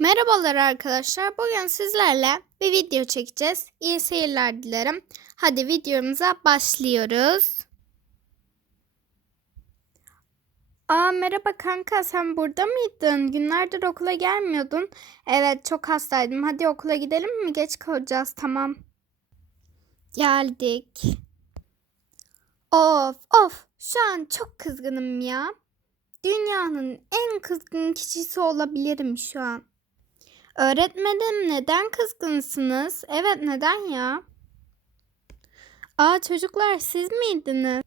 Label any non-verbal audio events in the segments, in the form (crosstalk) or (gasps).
Merhabalar arkadaşlar. Bugün sizlerle bir video çekeceğiz. İyi seyirler dilerim. Hadi videomuza başlıyoruz. Aa merhaba kanka sen burada mıydın? Günlerdir okula gelmiyordun. Evet çok hastaydım. Hadi okula gidelim mi? Geç kalacağız tamam. Geldik. Of of şu an çok kızgınım ya. Dünyanın en kızgın kişisi olabilirim şu an. Öğretmenim neden kızgınsınız? Evet neden ya? Aa çocuklar siz miydiniz?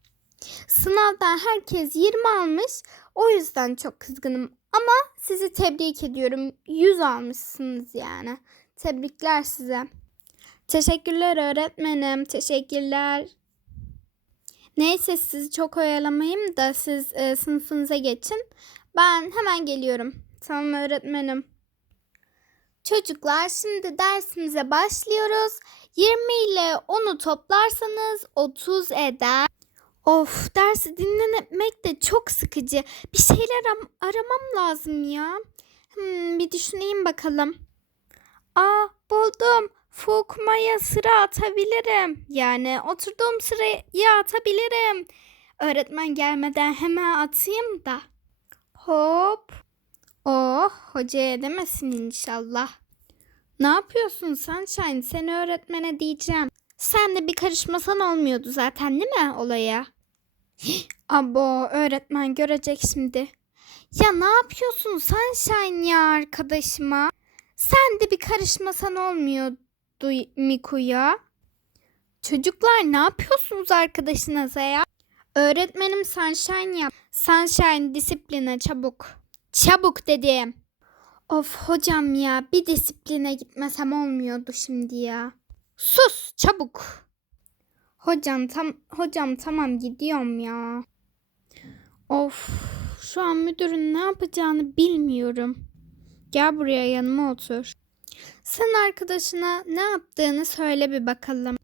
Sınavdan herkes 20 almış. O yüzden çok kızgınım. Ama sizi tebrik ediyorum. 100 almışsınız yani. Tebrikler size. Teşekkürler öğretmenim. Teşekkürler. Neyse sizi çok oyalamayayım da siz e, sınıfınıza geçin. Ben hemen geliyorum. Tamam öğretmenim. Çocuklar şimdi dersimize başlıyoruz. 20 ile 10'u toplarsanız 30 eder. Of dersi dinlemek de çok sıkıcı. Bir şeyler aram- aramam lazım ya. Hmm, bir düşüneyim bakalım. Aa buldum. Fukma'ya sıra atabilirim. Yani oturduğum sırayı atabilirim. Öğretmen gelmeden hemen atayım da. Hop. Oh hocaya demesin inşallah. Ne yapıyorsun Sunshine? Seni öğretmene diyeceğim. Sen de bir karışmasan olmuyordu zaten değil mi olaya? (gasps) Abo öğretmen görecek şimdi. Ya ne yapıyorsun Sunshine ya arkadaşıma? Sen de bir karışmasan olmuyordu Miku ya. Çocuklar ne yapıyorsunuz arkadaşınıza ya? Öğretmenim Sunshine yap. Sunshine disipline çabuk. Çabuk dedim. Of hocam ya bir disipline gitmesem olmuyordu şimdi ya. Sus çabuk. Hocam tam hocam tamam gidiyorum ya. Of şu an müdürün ne yapacağını bilmiyorum. Gel buraya yanıma otur. Sen arkadaşına ne yaptığını söyle bir bakalım.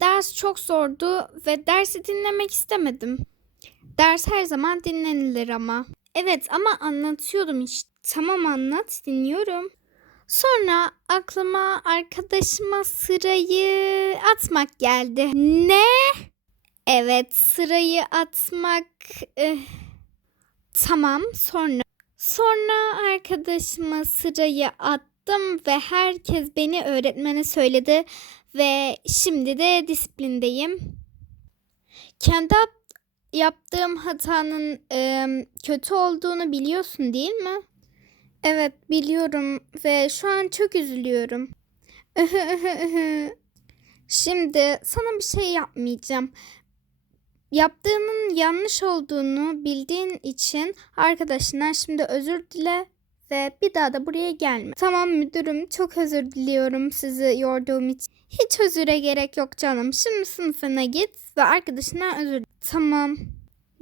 Ders çok zordu ve dersi dinlemek istemedim. Ders her zaman dinlenilir ama. Evet ama anlatıyordum işte. Tamam anlat dinliyorum. Sonra aklıma arkadaşıma sırayı atmak geldi. Ne? Evet sırayı atmak. eh, Tamam sonra. Sonra arkadaşıma sırayı attım ve herkes beni öğretmene söyledi ve şimdi de disiplindeyim. Kendi yaptığım hatanın em, kötü olduğunu biliyorsun değil mi? Evet biliyorum ve şu an çok üzülüyorum. (laughs) Şimdi sana bir şey yapmayacağım. Yaptığının yanlış olduğunu bildiğin için arkadaşından şimdi özür dile ve bir daha da buraya gelme. Tamam müdürüm çok özür diliyorum sizi yorduğum için. Hiç özüre gerek yok canım. Şimdi sınıfına git ve arkadaşına özür. Tamam.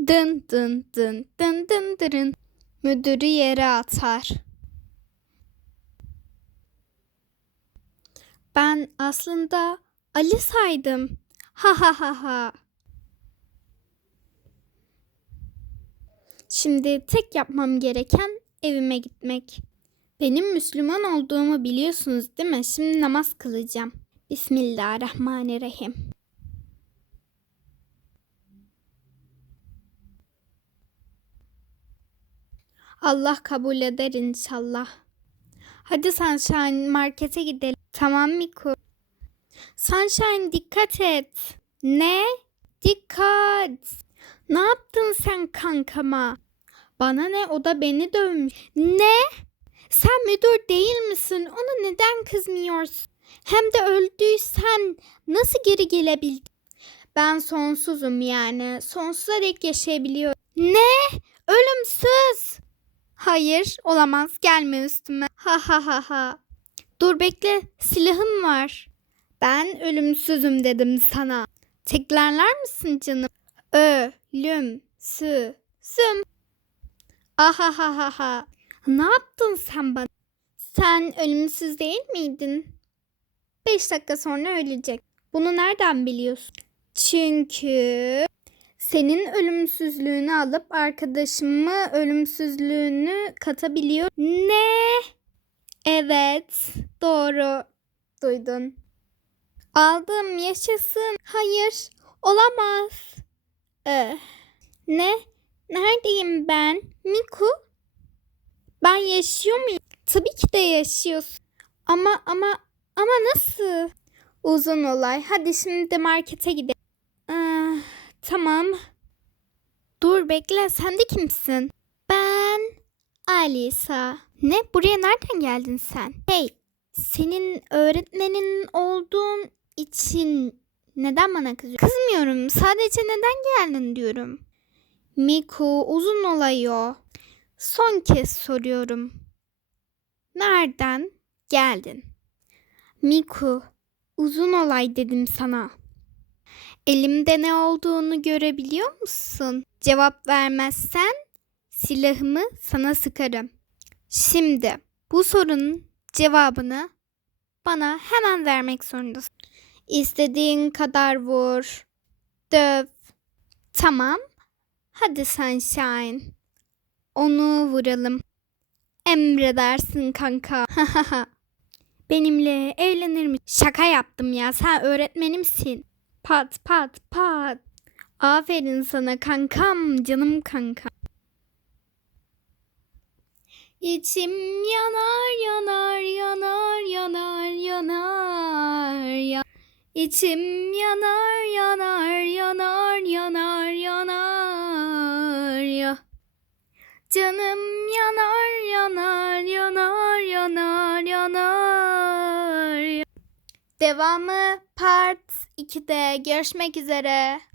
Dın dın dın dın dın dın. Müdürü yere atar. Ben aslında Ali saydım. Ha ha ha ha. Şimdi tek yapmam gereken evime gitmek. Benim Müslüman olduğumu biliyorsunuz değil mi? Şimdi namaz kılacağım. Bismillahirrahmanirrahim. Allah kabul eder inşallah. Hadi Sunshine markete gidelim. Tamam Miku. Sunshine dikkat et. Ne? Dikkat. Ne yaptın sen kankama? Bana ne o da beni dövmüş. Ne? Sen müdür değil misin? Ona neden kızmıyorsun? Hem de öldüysen nasıl geri gelebildin? Ben sonsuzum yani. Sonsuza dek yaşayabiliyorum. Ne? Ölümsüz. Hayır, olamaz. Gelme üstüme. Ha ha ha ha. Dur bekle. Silahım var. Ben ölümsüzüm dedim sana. Tekrarlar mısın canım? Ölümsüzüm. Aha ha ha ha. Ne yaptın sen bana? Sen ölümsüz değil miydin? Beş dakika sonra ölecek. Bunu nereden biliyorsun? Çünkü senin ölümsüzlüğünü alıp arkadaşımı ölümsüzlüğünü katabiliyor. Ne? Evet, doğru. Duydun. Aldım, yaşasın. Hayır, olamaz. Eh, ne? Neredeyim ben? Miku? Ben yaşıyor muyum? Tabii ki de yaşıyorsun. Ama ama ama nasıl? Uzun olay. Hadi şimdi markete gidelim. Ah, tamam. Dur bekle sen de kimsin? Ben Alisa. Ne? Buraya nereden geldin sen? Hey, senin öğretmenin olduğun için neden bana kızıyorsun? Kızmıyorum. Sadece neden geldin diyorum. Miku uzun olay o. Son kez soruyorum. Nereden geldin? Miku, uzun olay dedim sana. Elimde ne olduğunu görebiliyor musun? Cevap vermezsen silahımı sana sıkarım. Şimdi bu sorunun cevabını bana hemen vermek zorundasın. İstediğin kadar vur. Döv. Tamam. Hadi Sunshine. Onu vuralım. Emredersin kanka. (laughs) Benimle evlenir mi? Şaka yaptım ya. Sen öğretmenimsin. Pat pat pat. Aferin sana kankam, canım kankam. İçim yanar yanar yanar yanar yanar ya. İçim yanar yanar yanar yanar yanar ya. Canım yanar yanar yanar yanar yanar ya. Devamı part 2'de görüşmek üzere.